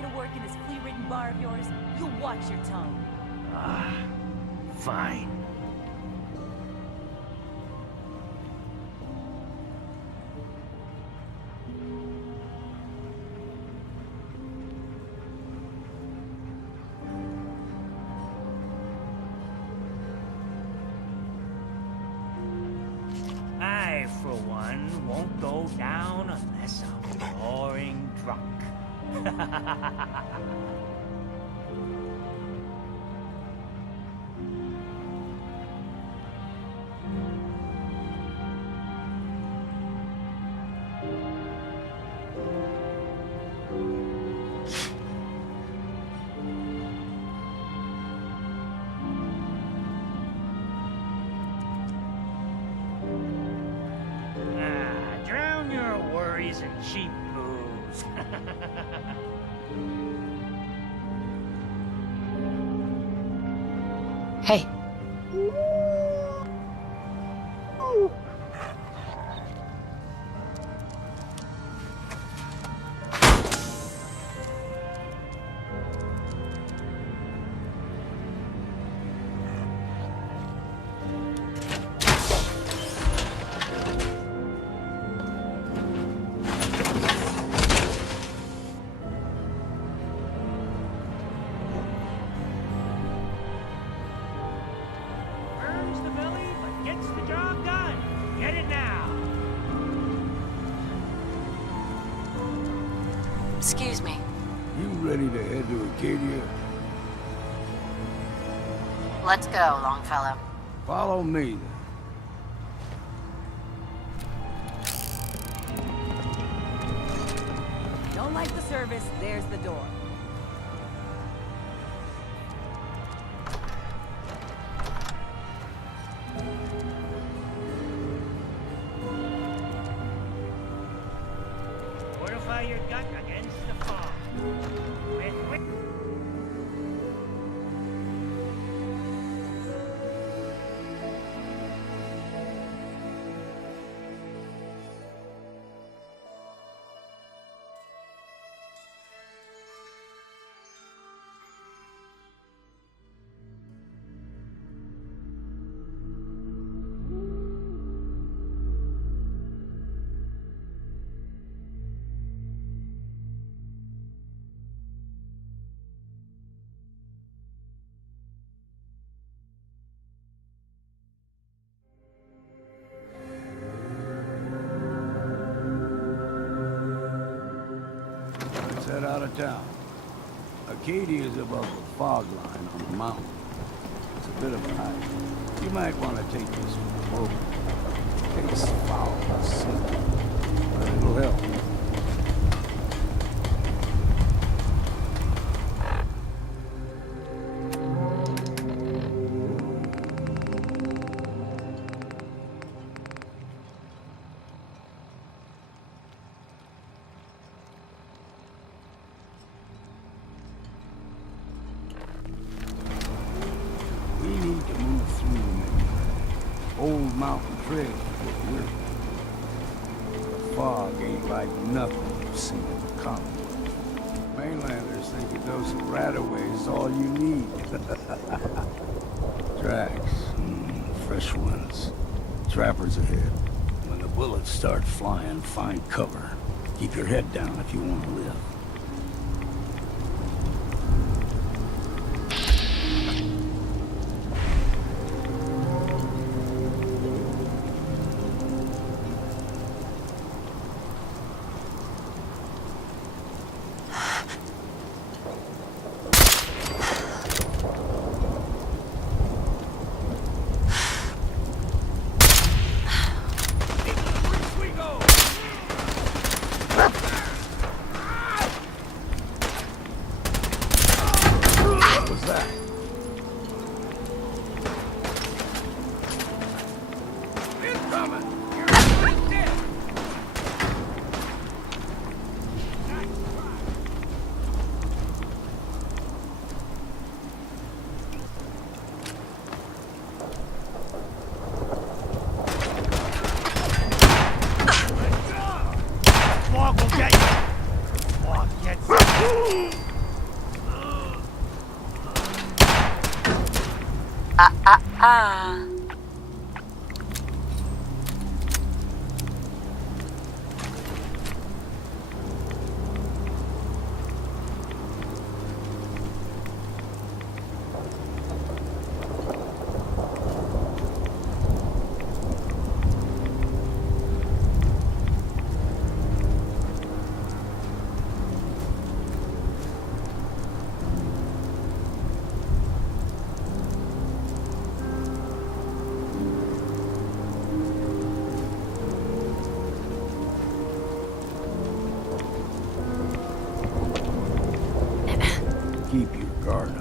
me to work in this flea-ridden bar of yours, you watch your tongue. Ah, fine. I, for one, won't go down unless I'm roaring drunk. Drown your worries in cheap booze. Hey. Burns the belly, but gets the job done. Get it now. Excuse me. You ready to head to Acadia? Let's go, Longfellow. Follow me, then. Don't like the service, there's the door. Fortify your gut against the fog. With Let's head out of town. Acadia is above the fog line on the mountain. It's a bit of a hike. You might want to take this rope. It's foul and simple, but it'll help. We need to move through the mainland. Old mountain trail is what we're doing. The fog ain't like nothing you've seen in the Commonwealth. Mainlanders think a dose of Radaway is all you need. Tracks, fresh ones. Trappers ahead. When the bullets start flying, find cover. Keep your head down if you want to live. Ah. Keep your guard up.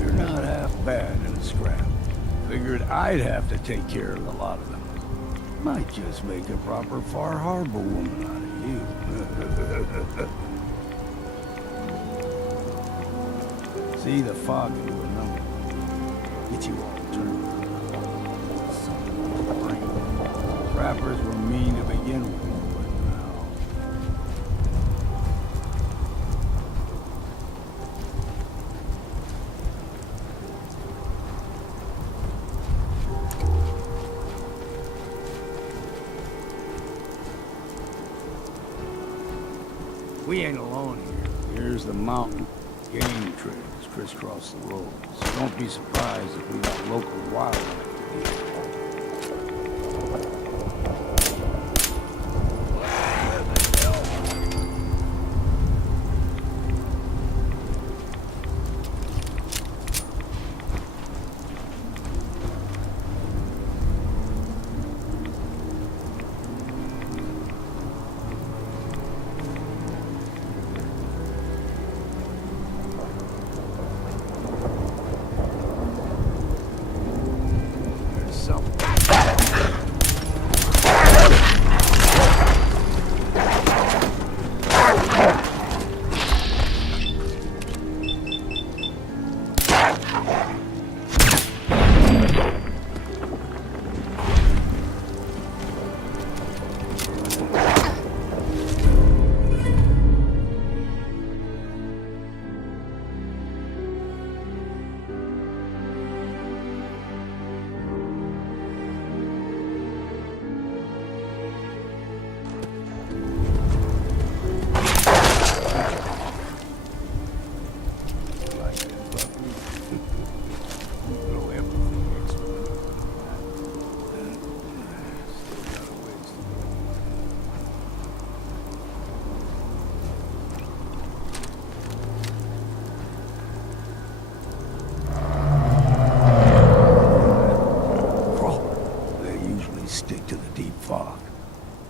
You're not half bad in a scrap. Figured I'd have to take care of a lot of them. Might just make a proper Far Harbor woman out of you. See the fog into a number. Get you all turned. Son of a brain. Trappers were mean to begin with, but now. We ain't alone here. Here's the mountain. Game trails crisscross the road. So don't be surprised if we got local wildlife to deal with. There's something. Like that puppy. Blow everything explode. Still got a ways to go. Crawler. They usually stick to the deep fog.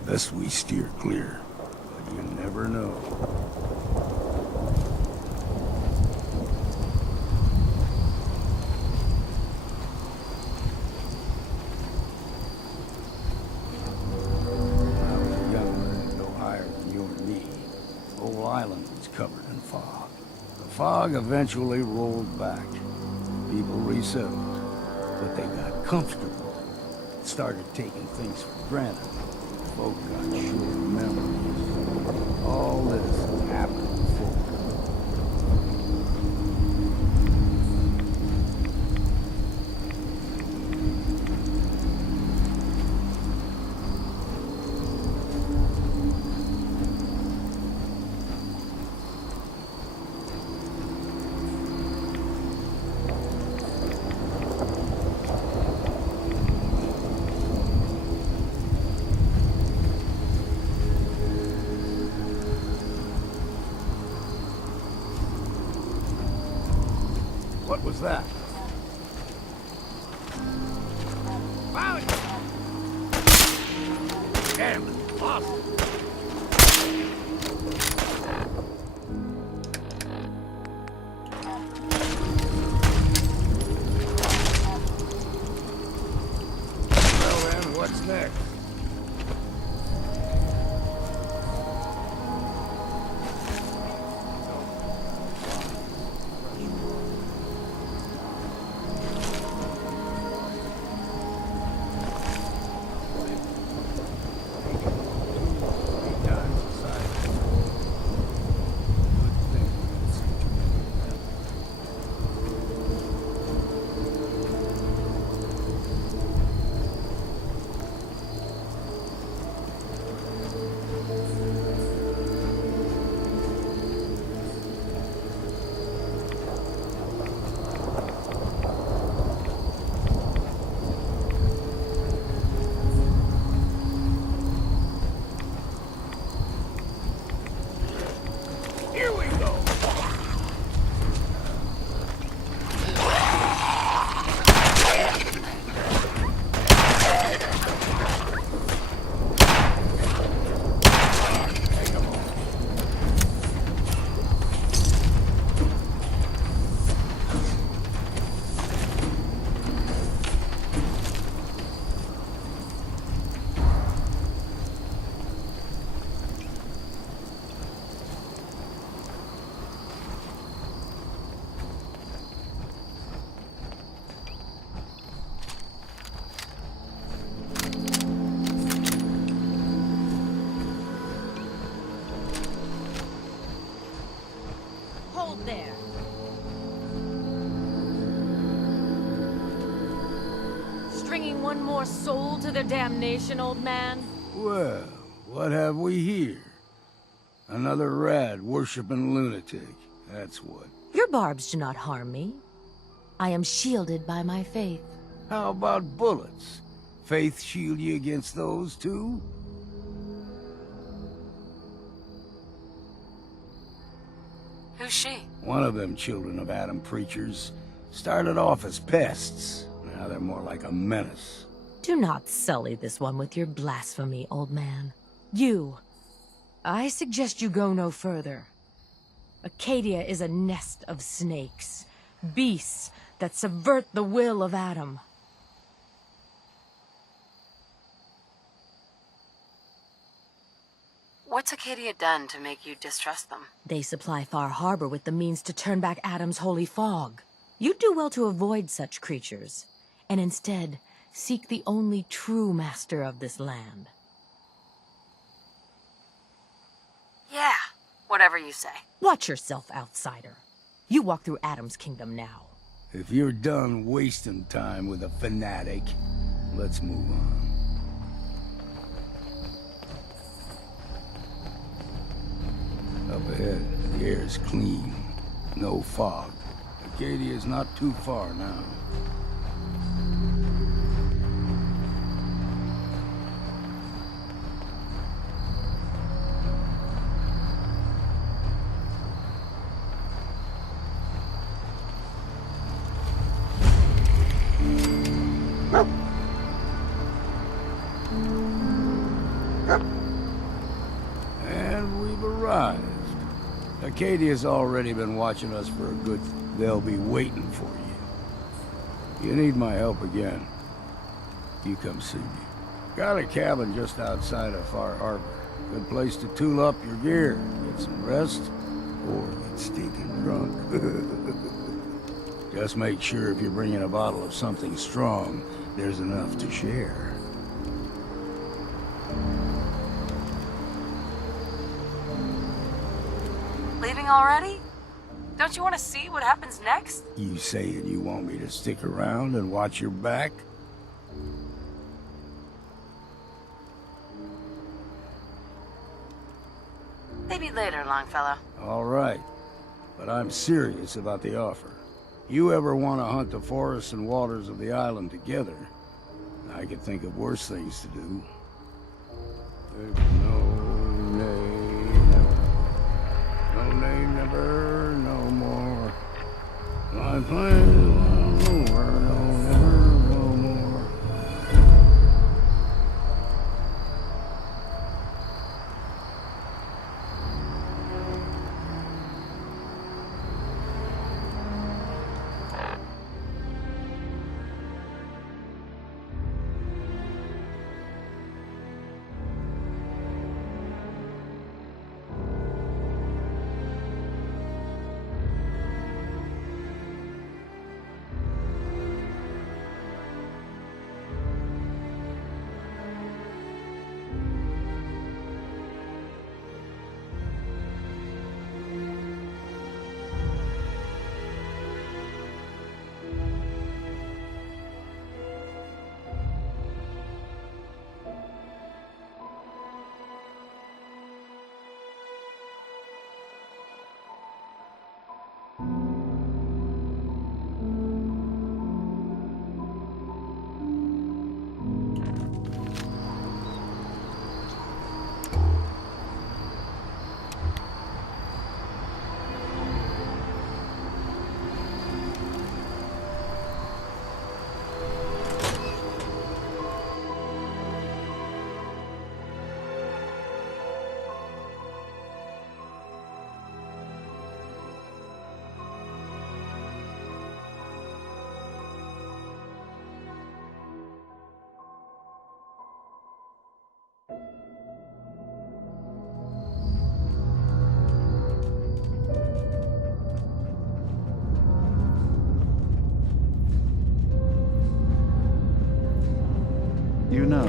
Best we steer clear. But you never know. When I was younger and no higher than your knee, the whole island was covered in fog. The fog eventually rolled back. People resettled, but they got comfortable. Started taking things for granted. Folk got short memories. All this has happened before. What was that? Found you! Damn it, lost it. Well then, what's next? Here we go! Hold there. Stringing one more soul to their damnation, old man? Well, what have we here? Another rad worshipping lunatic. That's what. Your barbs do not harm me. I am shielded by my faith. How about bullets? Faith shield you against those too? Who's she? One of them children of Adam preachers started off as pests. Now they're more like a menace. Do not sully this one with your blasphemy, old man. You. I suggest you go no further. Acadia is a nest of snakes. Beasts that subvert the will of Adam. What's Acadia done to make you distrust them? They supply Far Harbor with the means to turn back Adam's holy fog. You'd do well to avoid such creatures, and instead seek the only true master of this land. Yeah, whatever you say. Watch yourself, outsider. You walk through Adam's kingdom now. If you're done wasting time with a fanatic, let's move on. Up ahead, the air's clean. No fog. Acadia's not too far now. And we've arrived. Acadia's already been watching us for a good... They'll be waiting for you. You need my help again, you come see me. Got a cabin just outside of Far Harbor. Good place to tool up your gear, get some rest, or get stinking drunk. Just make sure if you're bringing a bottle of something strong, there's enough to share. Leaving already? Don't you want to see what happens next? You saying you want me to stick around and watch your back? Maybe later, Longfellow. All right, but I'm serious about the offer. You ever want to hunt the forests and waters of the island together, I could think of worse things to do. There's no name, never, no more. My plan is no more, no, never, no more. You know,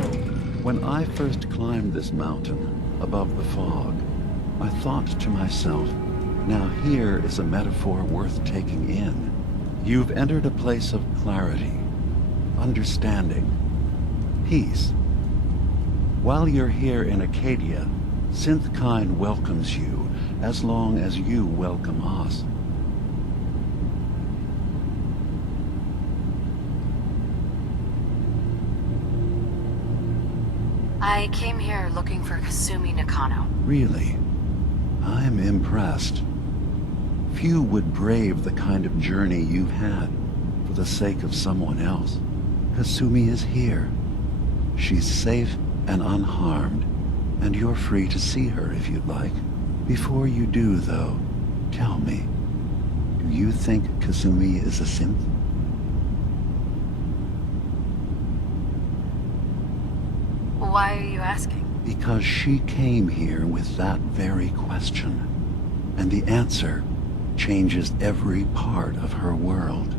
when I first climbed this mountain above the fog, I thought to myself, now here is a metaphor worth taking in. You've entered a place of clarity, understanding, peace. While you're here in Acadia, Synthkind welcomes you as long as you welcome us. I came here looking for Kasumi Nakano. Really? I'm impressed. Few would brave the kind of journey you've had for the sake of someone else. Kasumi is here. She's safe and unharmed, and you're free to see her if you'd like. Before you do, though, tell me, do you think Kasumi is a synth? Why are you asking? Because she came here with that very question, and the answer changes every part of her world.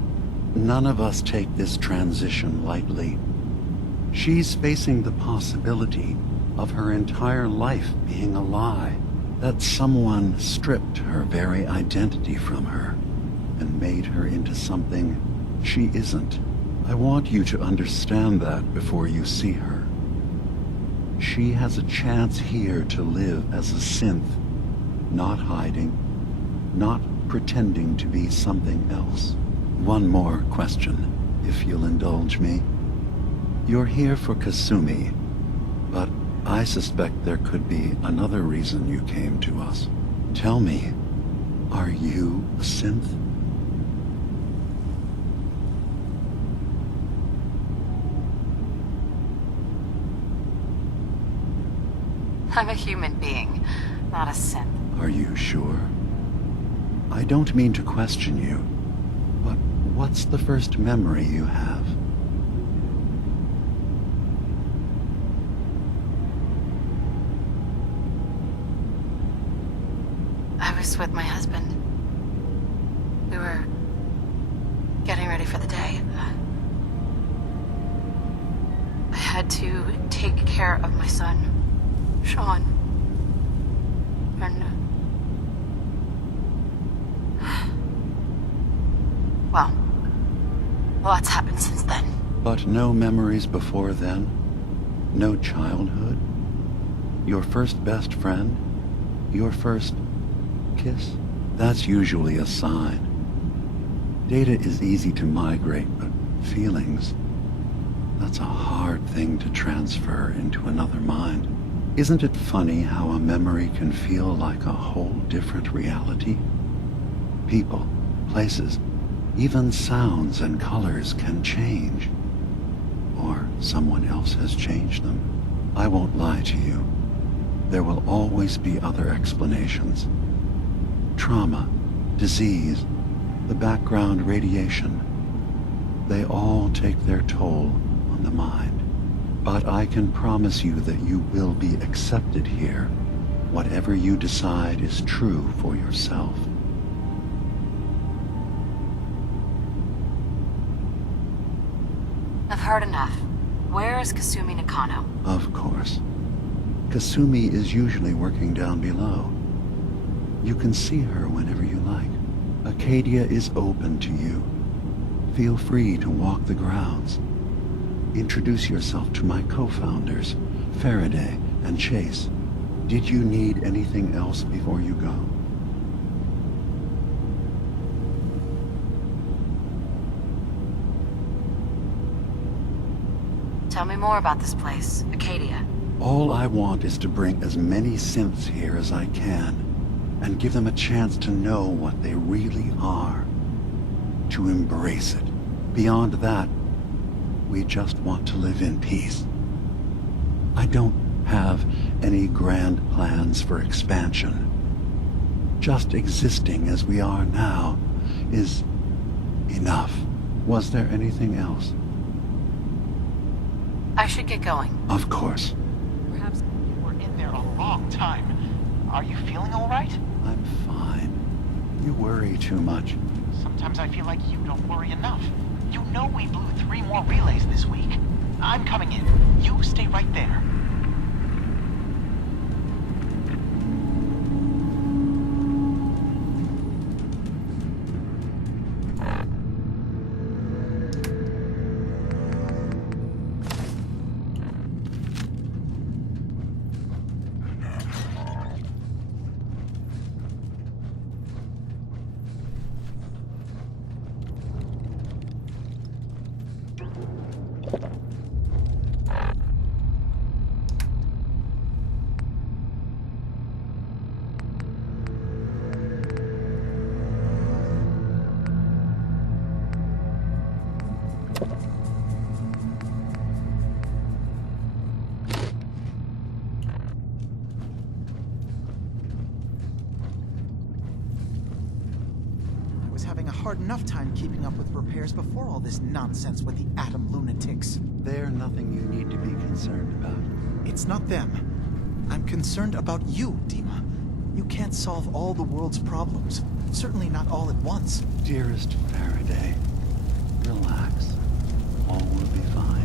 None of us take this transition lightly. She's facing the possibility of her entire life being a lie, that someone stripped her very identity from her and made her into something she isn't. I want you to understand that before you see her. She has a chance here to live as a synth, not hiding, not pretending to be something else. One more question, if you'll indulge me. You're here for Kasumi, but I suspect there could be another reason you came to us. Tell me, are you a synth? I'm a human being, not a synth. Are you sure? I don't mean to question you, but what's the first memory you have? I was with my husband. We were getting ready for the day. I had to take care of my son, Sean. And... well, lots happened since then. But no memories before then? No childhood? Your first best friend? Your first kiss? That's usually a sign. Data is easy to migrate, but feelings, that's a hard thing to transfer into another mind. Isn't it funny how a memory can feel like a whole different reality? People, places, even sounds and colors can change. Or someone else has changed them. I won't lie to you. There will always be other explanations. Trauma, disease, the background radiation. They all take their toll on the mind. But I can promise you that you will be accepted here. Whatever you decide is true for yourself. I've heard enough. Where is Kasumi Nakano? Of course. Kasumi is usually working down below. You can see her whenever you like. Acadia is open to you. Feel free to walk the grounds. Introduce yourself to my co-founders, Faraday and Chase. Did you need anything else before you go? Tell me more about this place, Acadia. All I want is to bring as many synths here as I can, and give them a chance to know what they really are. To embrace it. Beyond that, we just want to live in peace. I don't have any grand plans for expansion. Just existing as we are now is enough. Was there anything else? I should get going. Of course. Perhaps you were in there a long time. Are you feeling all right? I'm fine. You worry too much. Sometimes I feel like you don't worry enough. You know we blew 3 more relays this week. I'm coming in. You stay right there. Having a hard enough time keeping up with repairs before all this nonsense with the atom lunatics. They're nothing you need to be concerned about. It's not them. I'm concerned about you, Dima. You can't solve all the world's problems. Certainly not all at once. Dearest Faraday, relax. All will be fine.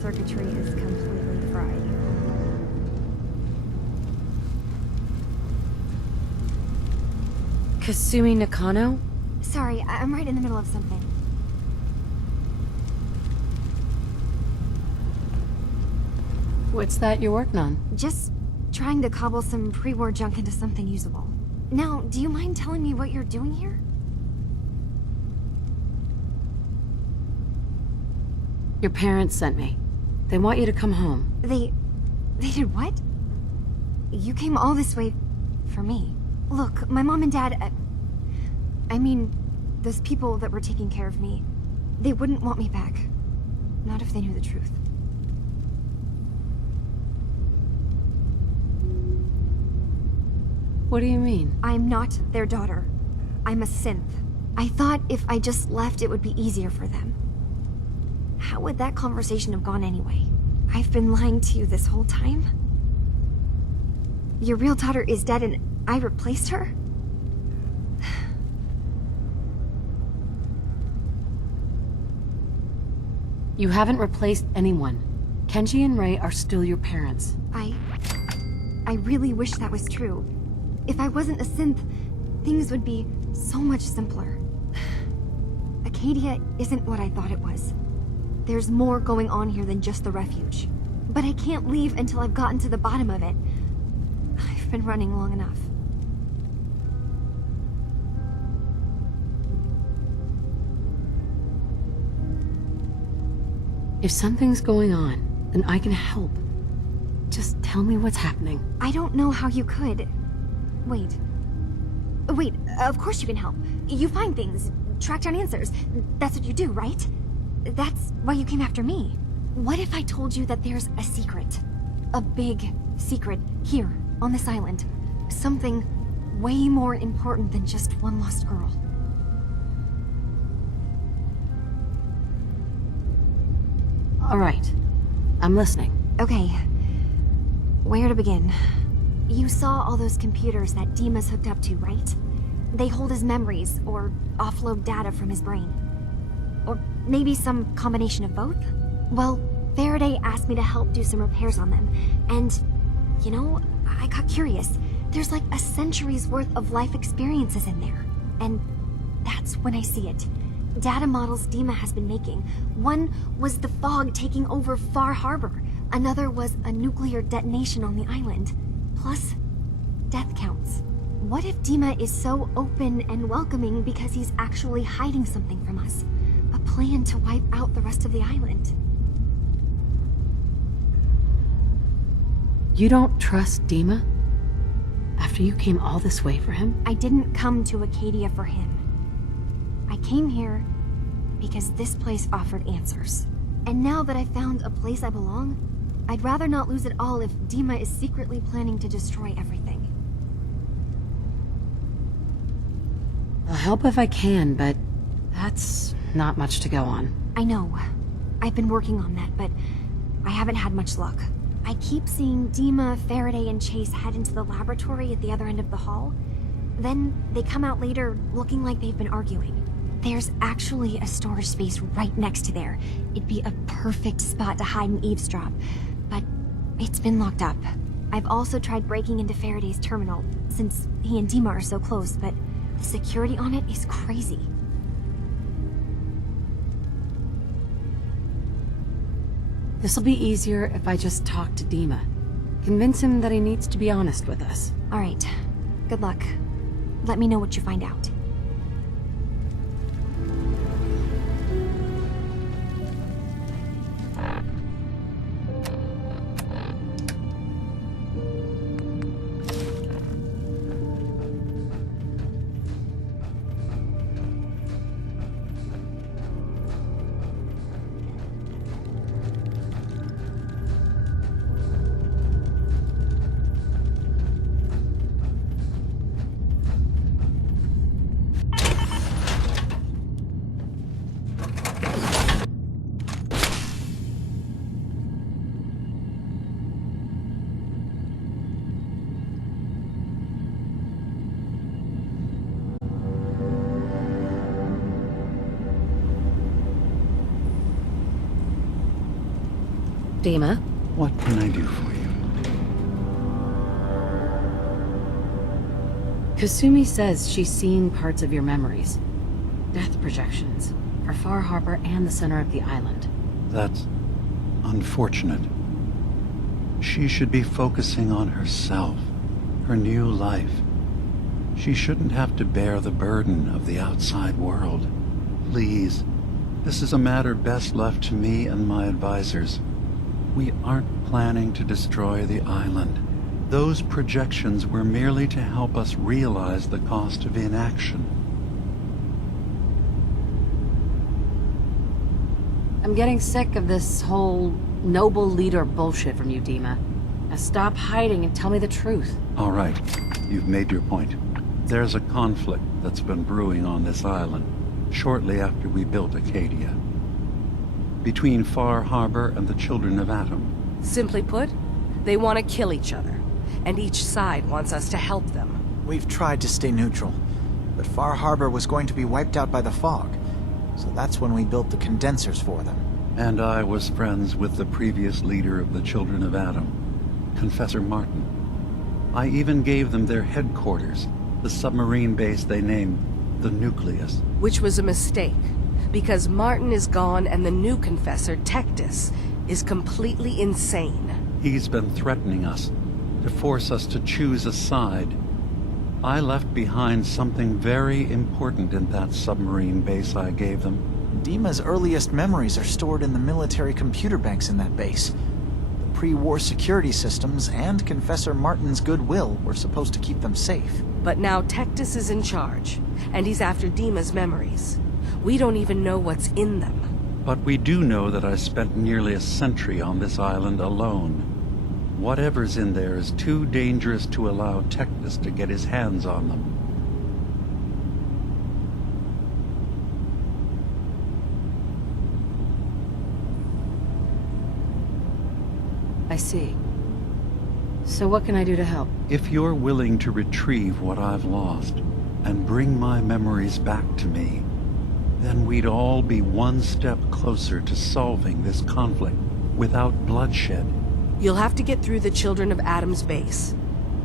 Circuitry is completely fried. Kasumi Nakano? Sorry, I'm right in the middle of something. What's that you're working on? Just trying to cobble some pre-war junk into something usable. Now, do you mind telling me what you're doing here? Your parents sent me. They want you to come home. They did what? You came all this way for me. Look, my mom and dad, I mean, those people that were taking care of me, they wouldn't want me back. Not if they knew the truth. What do you mean? I'm not their daughter. I'm a synth. I thought if I just left, it would be easier for them. How would that conversation have gone anyway? I've been lying to you this whole time? Your real daughter is dead and I replaced her? You haven't replaced anyone. Kenji and Rei are still your parents. I really wish that was true. If I wasn't a synth, things would be so much simpler. Acadia isn't what I thought it was. There's more going on here than just the refuge. But I can't leave until I've gotten to the bottom of it. I've been running long enough. If something's going on, then I can help. Just tell me what's happening. I don't know how you could. Wait, of course you can help. You find things, track down answers. That's what you do, right? That's why you came after me. What if I told you that there's a secret? A big secret here, on this island. Something way more important than just one lost girl. All right, I'm listening. Okay, where to begin? You saw all those computers that Dima's hooked up to, right? They hold his memories, or offload data from his brain. Or maybe some combination of both? Well, Faraday asked me to help do some repairs on them, and, you know, I got curious. There's like a century's worth of life experiences in there. And that's when I see it. Data models Dima has been making. One was the fog taking over Far Harbor. Another was a nuclear detonation on the island. Plus, death counts. What if Dima is so open and welcoming because he's actually hiding something from us? A plan to wipe out the rest of the island. You don't trust Dima? After you came all this way for him? I didn't come to Acadia for him. I came here because this place offered answers. And now that I've found a place I belong, I'd rather not lose it all if Dima is secretly planning to destroy everything. I'll help if I can, but that's not much to go on. I know. I've been working on that, but I haven't had much luck. I keep seeing Dima, Faraday, and Chase head into the laboratory at the other end of the hall. Then they come out later looking like they've been arguing. There's actually a storage space right next to there. It'd be a perfect spot to hide and eavesdrop, but it's been locked up. I've also tried breaking into Faraday's terminal, since he and Dima are so close, but the security on it is crazy. This'll be easier if I just talk to Dima. Convince him that he needs to be honest with us. All right. Good luck. Let me know what you find out. Dima? What can I do for you? Kasumi says she's seen parts of your memories. Death projections. For Far Harbor and the center of the island. That's unfortunate. She should be focusing on herself, her new life. She shouldn't have to bear the burden of the outside world. Please, this is a matter best left to me and my advisors. We aren't planning to destroy the island. Those projections were merely to help us realize the cost of inaction. I'm getting sick of this whole noble leader bullshit from you, Dima. Now stop hiding and tell me the truth. All right, you've made your point. There's a conflict that's been brewing on this island shortly after we built Acadia. Between Far Harbor and the Children of Atom. Simply put, they want to kill each other, and each side wants us to help them. We've tried to stay neutral, but Far Harbor was going to be wiped out by the fog, so that's when we built the condensers for them. And I was friends with the previous leader of the Children of Atom, Confessor Martin. I even gave them their headquarters, the submarine base they named the Nucleus. Which was a mistake, because Martin is gone and the new Confessor, Tectus, is completely insane. He's been threatening us, to force us to choose a side. I left behind something very important in that submarine base I gave them. Dima's earliest memories are stored in the military computer banks in that base. The pre-war security systems and Confessor Martin's goodwill were supposed to keep them safe. But now Tectus is in charge, and he's after Dima's memories. We don't even know what's in them. But we do know that I spent nearly a century on this island alone. Whatever's in there is too dangerous to allow Tectus to get his hands on them. I see. So what can I do to help? If you're willing to retrieve what I've lost and bring my memories back to me, then we'd all be one step closer to solving this conflict without bloodshed. You'll have to get through the Children of Atom's base.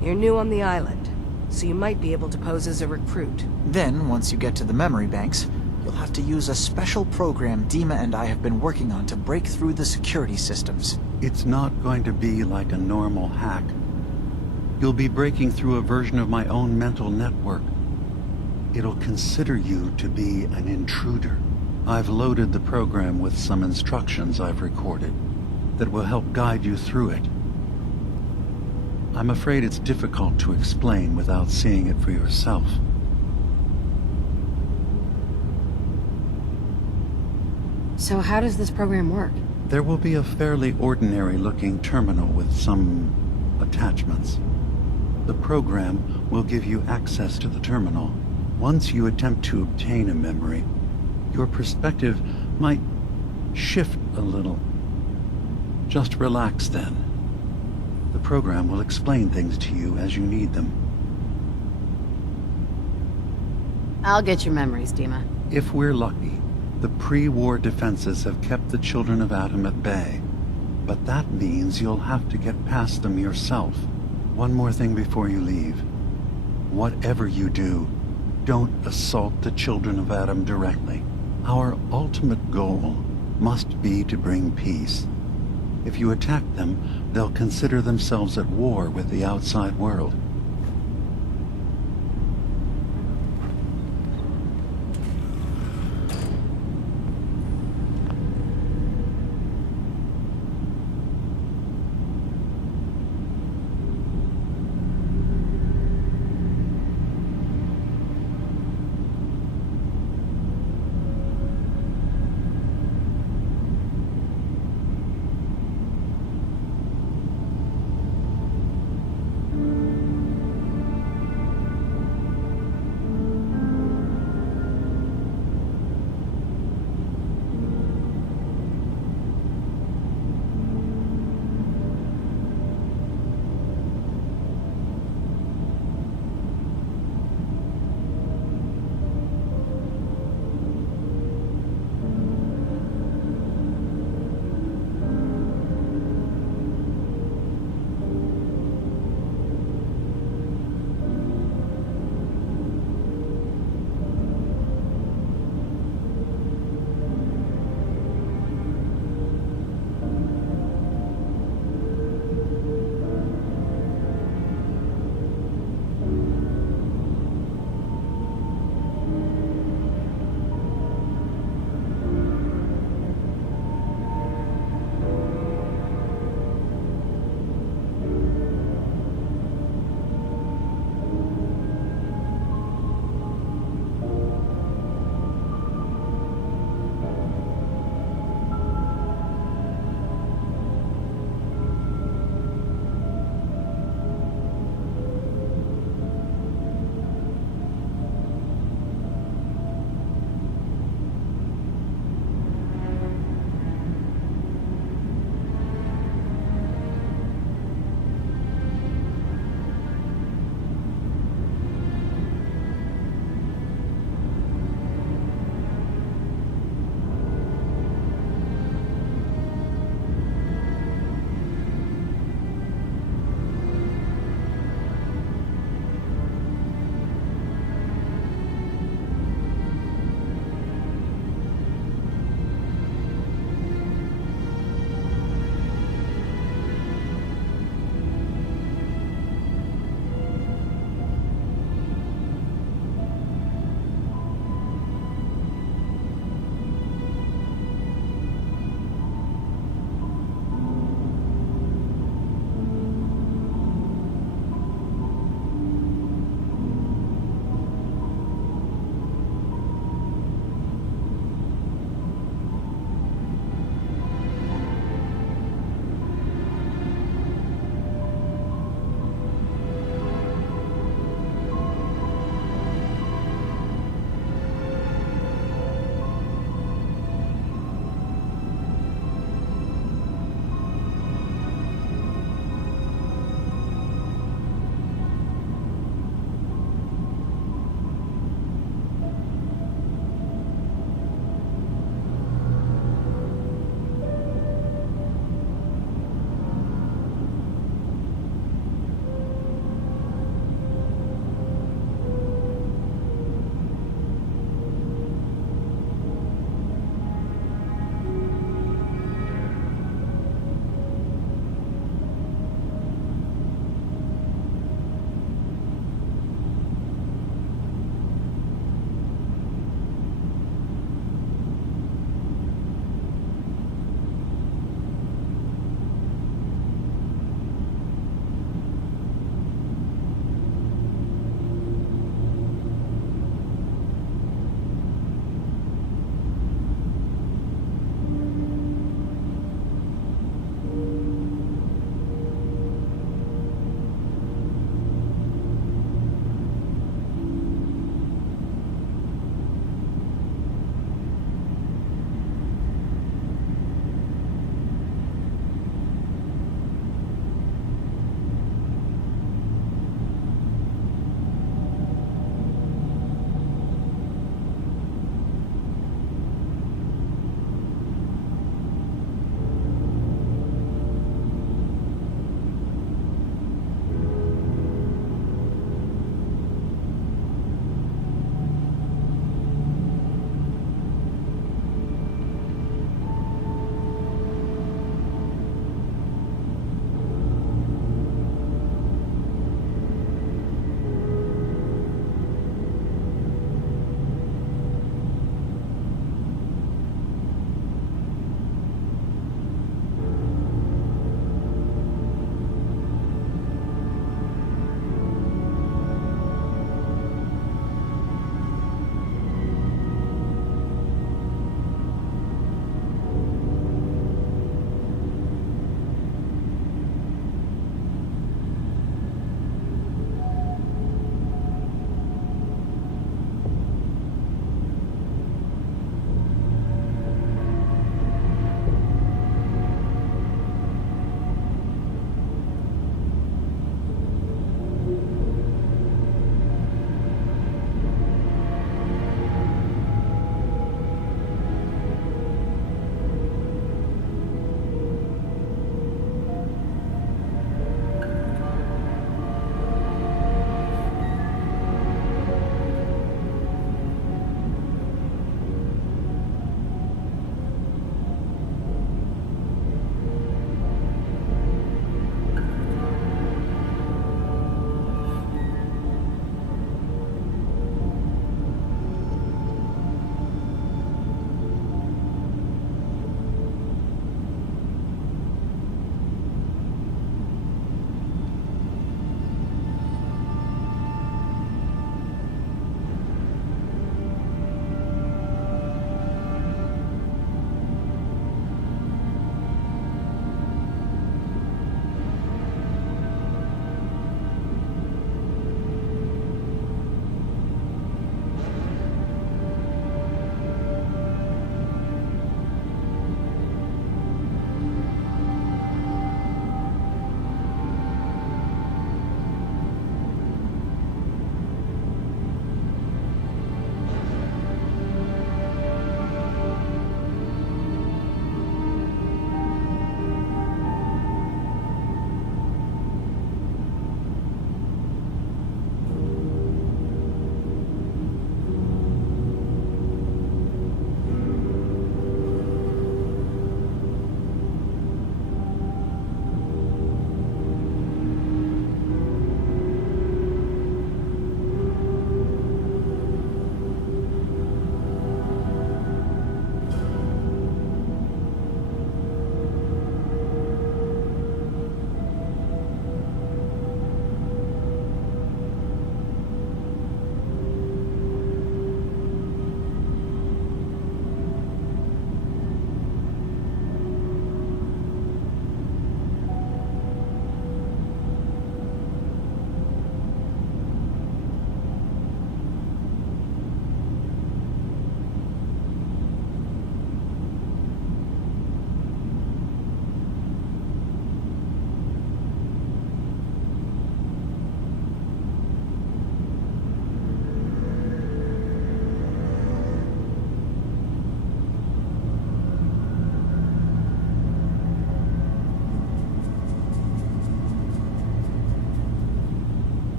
You're new on the island, so you might be able to pose as a recruit. Then, once you get to the memory banks, you'll have to use a special program Dima and I have been working on to break through the security systems. It's not going to be like a normal hack. You'll be breaking through a version of my own mental network. It'll consider you to be an intruder. I've loaded the program with some instructions I've recorded that will help guide you through it. I'm afraid it's difficult to explain without seeing it for yourself. So how does this program work? There will be a fairly ordinary-looking terminal with some attachments. The program will give you access to the terminal. Once you attempt to obtain a memory, your perspective might shift a little. Just relax then. The program will explain things to you as you need them. I'll get your memories, Dima. If we're lucky, the pre-war defenses have kept the children of Atom at bay. But that means you'll have to get past them yourself. One more thing before you leave. Whatever you do, don't assault the children of Atom directly. Our ultimate goal must be to bring peace. If you attack them, they'll consider themselves at war with the outside world.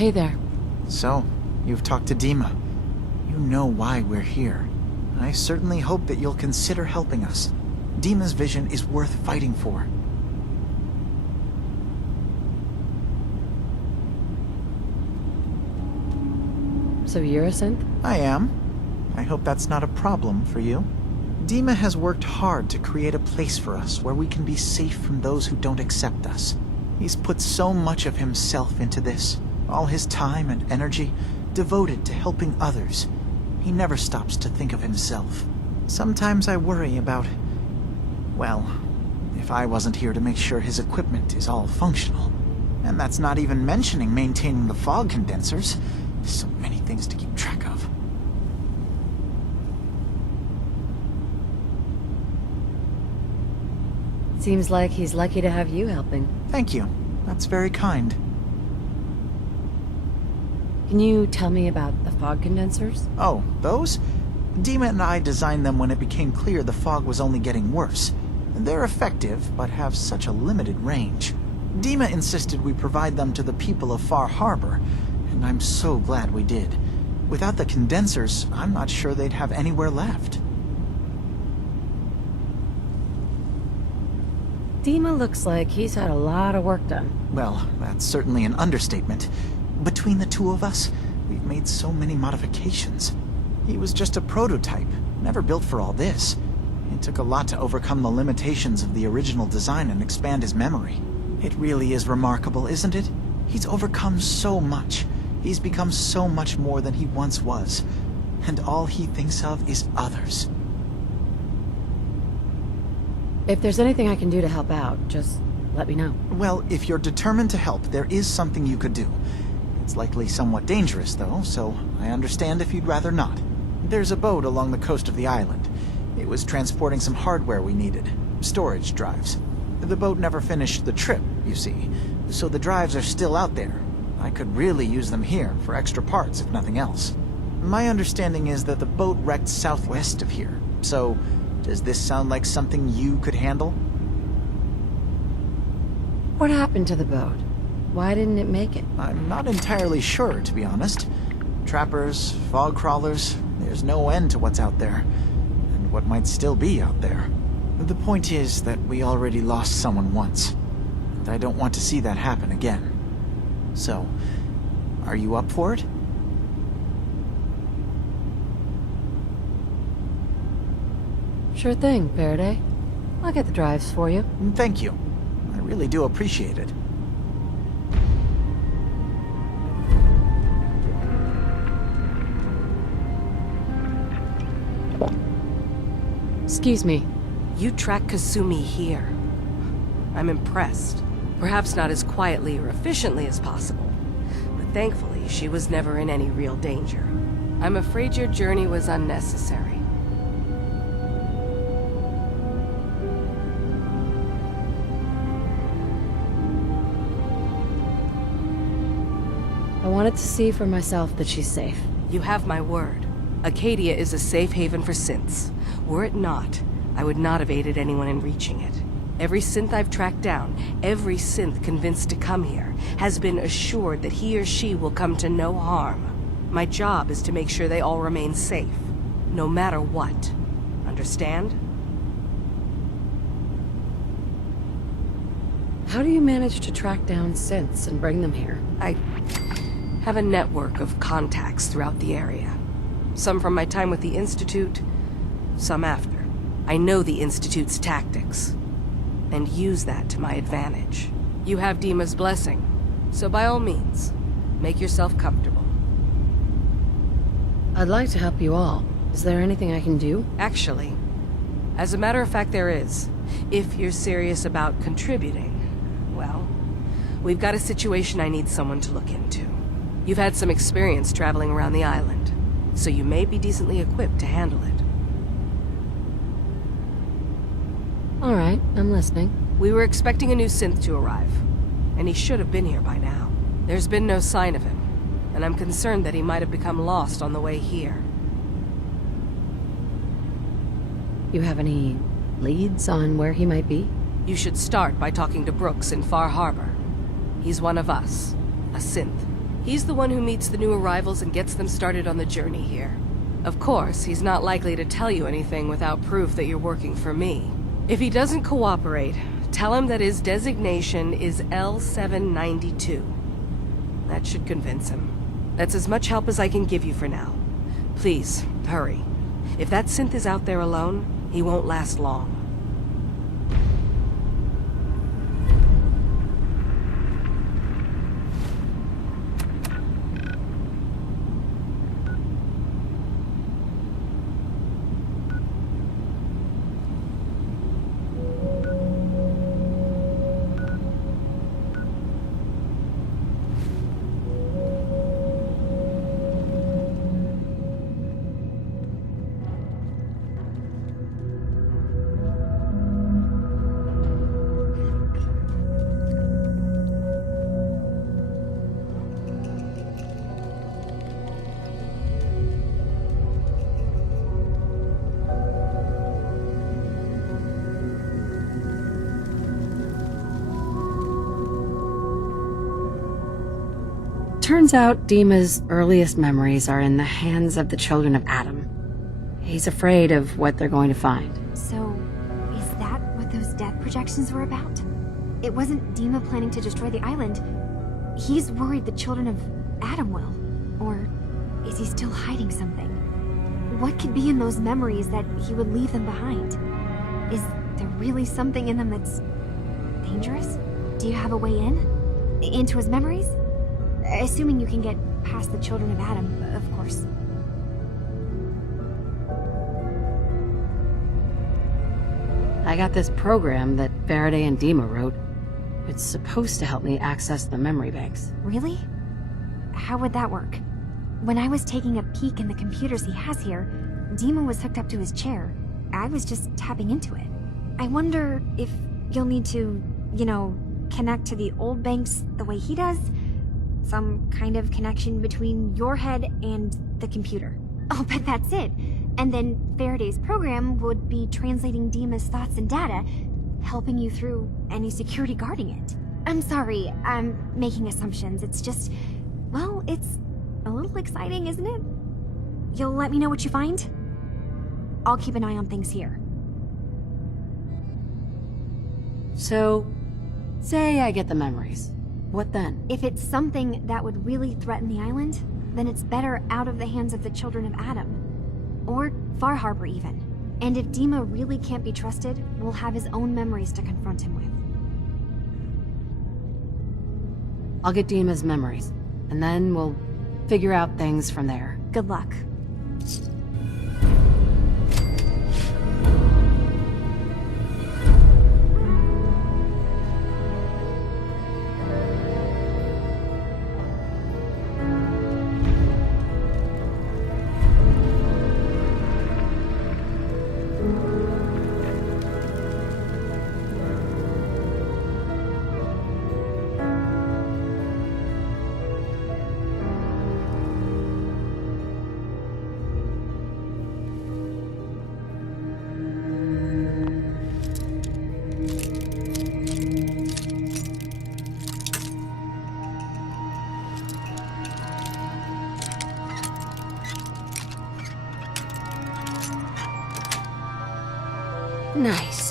Hey there. So, you've talked to Dima. You know why we're here. I certainly hope that you'll consider helping us. Dima's vision is worth fighting for. So you're a synth? I am. I hope that's not a problem for you. Dima has worked hard to create a place for us where we can be safe from those who don't accept us. He's put so much of himself into this, all his time and energy devoted to helping others. He never stops to think of himself. Sometimes I worry about, well, if I wasn't here to make sure his equipment is all functional. And that's not even mentioning maintaining the fog condensers. So many things to keep track of. Seems like he's lucky to have you helping. Thank you. That's very kind. Can you tell me about the fog condensers? Oh, those? Dima and I designed them when it became clear the fog was only getting worse. They're effective, but have such a limited range. Dima insisted we provide them to the people of Far Harbor, and I'm so glad we did. Without the condensers, I'm not sure they'd have anywhere left. Dima looks like he's had a lot of work done. Well, that's certainly an understatement. Between the two of us, we've made so many modifications. He was just a prototype, never built for all this. It took a lot to overcome the limitations of the original design and expand his memory. It really is remarkable, isn't it? He's overcome so much. He's become so much more than he once was. And all he thinks of is others. If there's anything I can do to help out, just let me know. Well, if you're determined to help, there is something you could do. It's likely somewhat dangerous, though, so I understand if you'd rather not. There's a boat along the coast of the island. It was transporting some hardware we needed. Storage drives. The boat never finished the trip, you see, so the drives are still out there. I could really use them here for extra parts, if nothing else. My understanding is that the boat wrecked southwest of here, so does this sound like something you could handle? What happened to the boat? Why didn't it make it? I'm not entirely sure, to be honest. Trappers, fog crawlers, there's no end to what's out there. And what might still be out there. The point is that we already lost someone once. And I don't want to see that happen again. So, are you up for it? Sure thing, Faraday. I'll get the drives for you. Thank you. I really do appreciate it. Excuse me. You track Kasumi here. I'm impressed. Perhaps not as quietly or efficiently as possible, but thankfully she was never in any real danger. I'm afraid your journey was unnecessary. I wanted to see for myself that she's safe. You have my word. Acadia is a safe haven for synths. Were it not, I would not have aided anyone in reaching it. Every synth I've tracked down, every synth convinced to come here, has been assured that he or she will come to no harm. My job is to make sure they all remain safe, no matter what. Understand? How do you manage to track down synths and bring them here? I have a network of contacts throughout the area. Some from my time with the Institute, some after. I know the Institute's tactics, and use that to my advantage. You have Dima's blessing, so by all means, make yourself comfortable. I'd like to help you all. Is there anything I can do? Actually, as a matter of fact there is. If you're serious about contributing, well, we've got a situation I need someone to look into. You've had some experience traveling around the island, so you may be decently equipped to handle it. All right, I'm listening. We were expecting a new synth to arrive, and he should have been here by now. There's been no sign of him, and I'm concerned that he might have become lost on the way here. You have any leads on where he might be? You should start by talking to Brooks in Far Harbor. He's one of us, a synth. He's the one who meets the new arrivals and gets them started on the journey here. Of course, he's not likely to tell you anything without proof that you're working for me. If he doesn't cooperate, tell him that his designation is L792. That should convince him. That's as much help as I can give you for now. Please, hurry. If that synth is out there alone, he won't last long. Turns out Dima's earliest memories are in the hands of the children of Adam. He's afraid of what they're going to find. So, is that what those death projections were about? It wasn't Dima planning to destroy the island. He's worried the children of Adam will. Or is he still hiding something? What could be in those memories that he would leave them behind? Is there really something in them that's dangerous? Do you have a way in? Into his memories? Assuming you can get past the children of Adam, of course. I got this program that Faraday and Dima wrote. It's supposed to help me access the memory banks. Really? How would that work? When I was taking a peek in the computers he has here, Dima was hooked up to his chair. I was just tapping into it. I wonder if you'll need to, connect to the old banks the way he does? Some kind of connection between your head and the computer. Oh, but that's it. And then Faraday's program would be translating Dima's thoughts and data, helping you through any security guarding it. I'm sorry, I'm making assumptions. It's just, well, it's a little exciting, isn't it? You'll let me know what you find? I'll keep an eye on things here. So, say I get the memories. What then? If it's something that would really threaten the island, then it's better out of the hands of the children of Adam. Or Far Harbor, even. And if Dima really can't be trusted, we'll have his own memories to confront him with. I'll get Dima's memories, and then we'll figure out things from there. Good luck. Nice.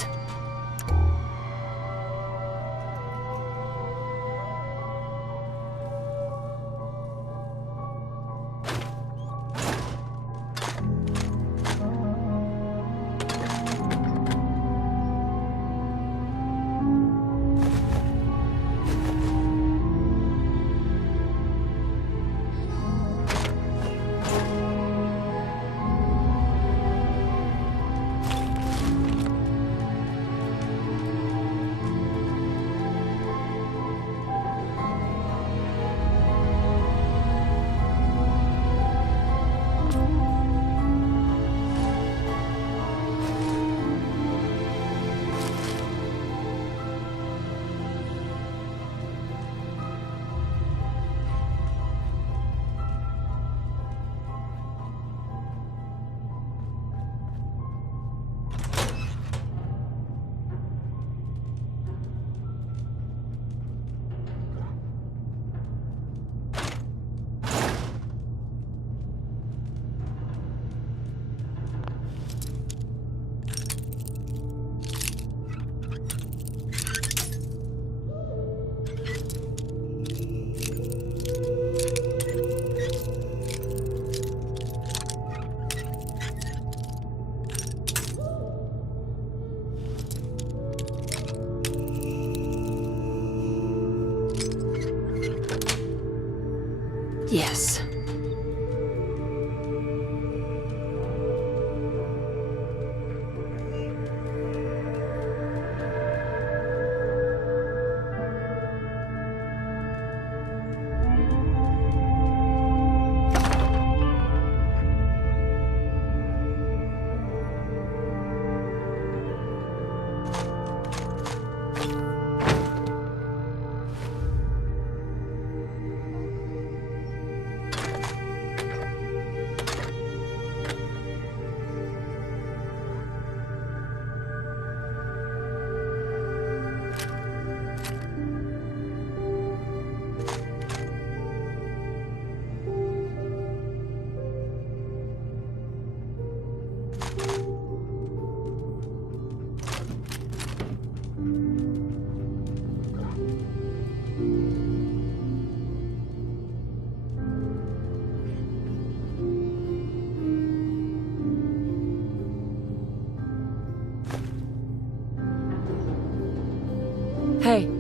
Yes. Hey.